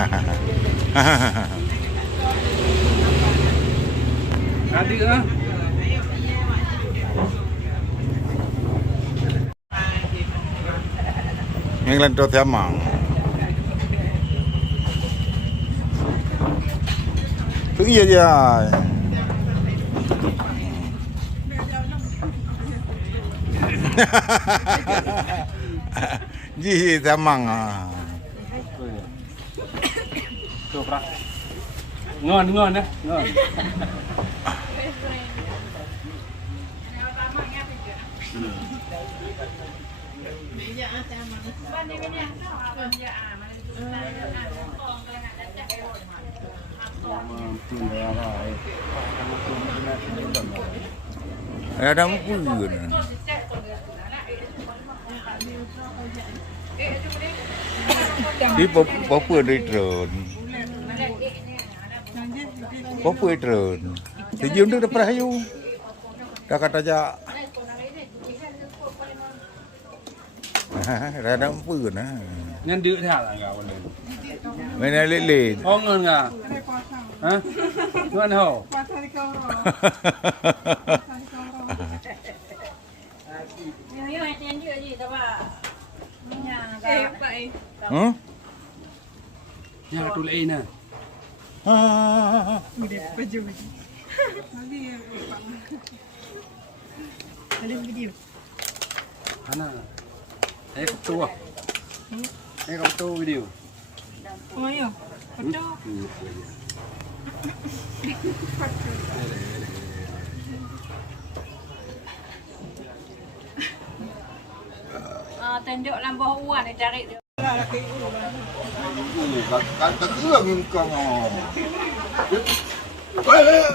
Ada ah. England to Tiamang. Thứ gì vậy? Gì Tiamang à? Coba. Ngon dah, ngon. Ada apa? Di apa di drone? Apa drone? Sejauh ni dah pernah you. Dah kata aja. Ada apa na? Nhân đứa thả là gạo lên. Mấy này lên lên. Có ngon à? Hả? Ngon hổ. Hả? Nhà tụi lệ nè. Hana. Ek tua. Ek tua video. Oh iya, foto. Tunjuk lampu uan dia cari dia. Kan tak kira ngkong.